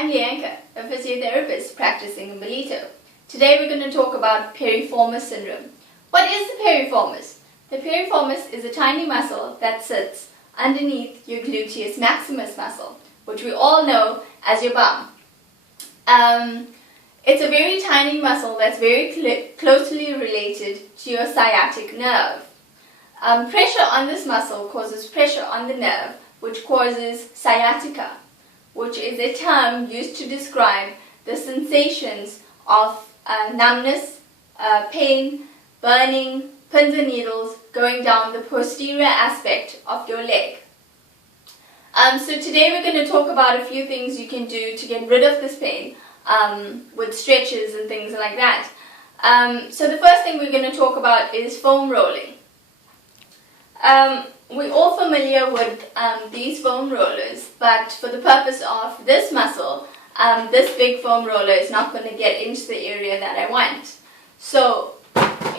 I'm Lianka, a physiotherapist practicing in Ballito. Today we're going to talk about Piriformis Syndrome. What is the piriformis? The piriformis is a tiny muscle that sits underneath your gluteus maximus muscle, which we all know as your bum. It's a very tiny muscle that's very closely related to your sciatic nerve. Pressure on this muscle causes pressure on the nerve, which causes sciatica, which is a term used to describe the sensations of numbness, pain, burning, pins and needles going down the posterior aspect of your leg. So today we're going to talk about a few things you can do to get rid of this pain with stretches and things like that. So the first thing we're going to talk about is foam rolling. We're all familiar with these foam rollers, but for the purpose of this muscle, this big foam roller is not going to get into the area that I want. So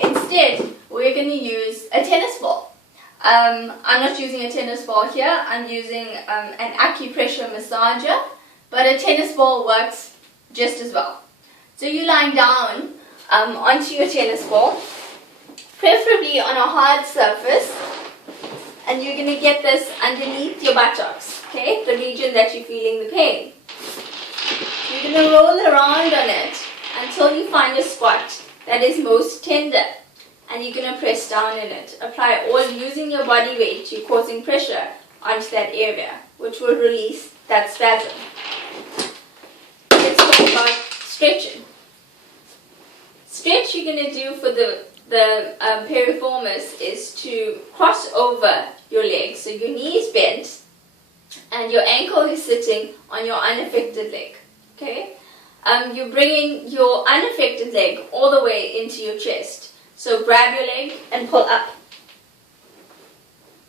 instead, we're going to use a tennis ball. I'm not using a tennis ball here, I'm using an acupressure massager, but a tennis ball works just as well. So you're lying down onto your tennis ball, preferably on a hard surface, and you're going to get this underneath your buttocks, okay, the region that you're feeling the pain. You're going to roll around on it until you find a spot that is most tender, and you're going to press down in it. Apply all using your body weight, you're causing pressure onto that area, which will release that spasm. Let's talk about stretching. Stretch you're going to do for the piriformis is to cross over your legs, so your knee is bent and your ankle is sitting on your unaffected leg. Okay, you're bringing your unaffected leg all the way into your chest. So grab your leg and pull up.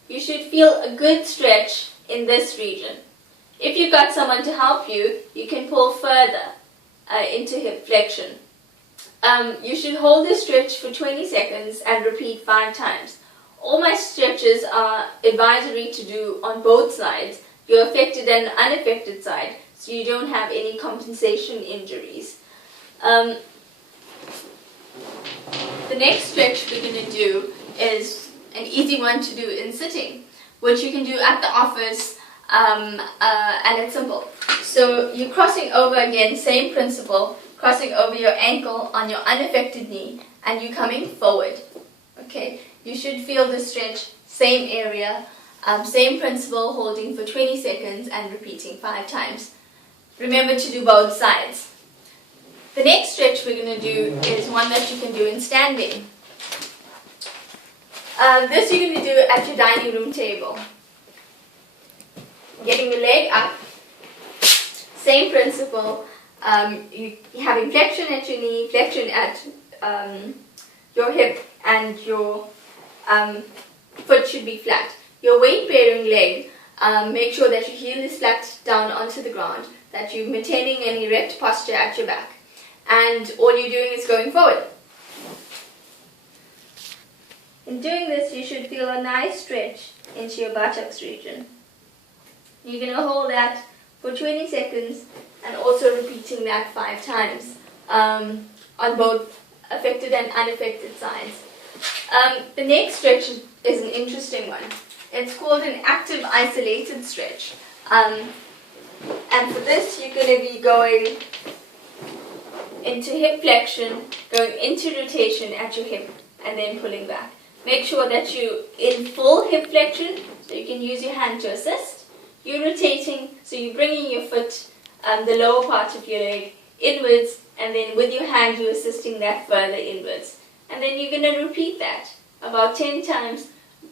You should feel a good stretch in this region. If you've got someone to help you, you can pull further into hip flexion. You should hold this stretch for 20 seconds and repeat 5 times. All my stretches are advisory to do on both sides, your affected and unaffected side, so you don't have any compensation injuries. The next stretch we're going to do is an easy one to do in sitting, which you can do at the office, and it's simple. So you're crossing over again, same principle, crossing over your ankle on your unaffected knee, and you're coming forward. Okay, you should feel the stretch, same area, same principle, holding for 20 seconds and repeating 5 times. Remember to do both sides. The next stretch we're going to do is one that you can do in standing. This you're going to do at your dining room table. Getting the leg up, same principle. You having flexion at your knee, flexion at your hip, and your foot should be flat. Your weight-bearing leg, make sure that your heel is flat down onto the ground, that you're maintaining an erect posture at your back, and all you're doing is going forward. In doing this, you should feel a nice stretch into your buttocks region. You're going to hold that for 20 seconds and also repeating that 5 times on both affected and unaffected sides. The next stretch is an interesting one. It's called an active isolated stretch. And for this, you're going to be going into hip flexion, going into rotation at your hip, and then pulling back. Make sure that you're in full hip flexion, so you can use your hand to assist. You're rotating, so you're bringing your foot, the lower part of your leg, inwards, and then with your hand you're assisting that further inwards. And then you're going to repeat that about 10 times.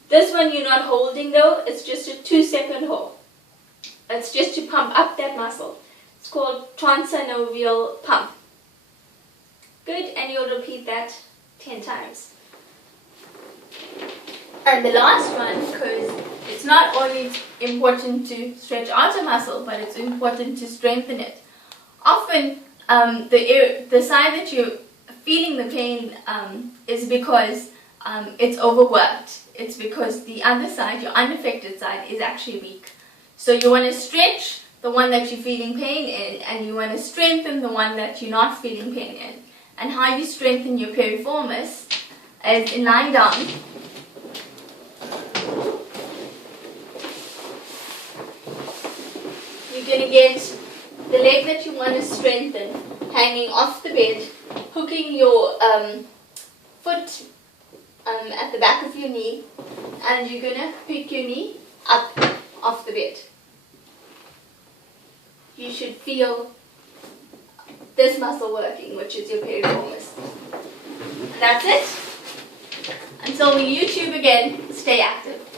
This one you're not holding though, it's just a 2-second hold. It's just to pump up that muscle. It's called transsynovial pump. Good, and you'll repeat that 10 times. And the last one, because it's not only important to stretch out a muscle, but it's important to strengthen it. Often, the side that you're feeling the pain is because it's overworked. It's because the other side, your unaffected side, is actually weak. So you want to stretch the one that you're feeling pain in, and you want to strengthen the one that you're not feeling pain in. And how you strengthen your piriformis is in lying down. You're going to get the leg that you want to strengthen hanging off the bed, hooking your foot at the back of your knee, and you're going to pick your knee up off the bed. You should feel this muscle working, which is your piriformis. That's it. Until we YouTube again, stay active.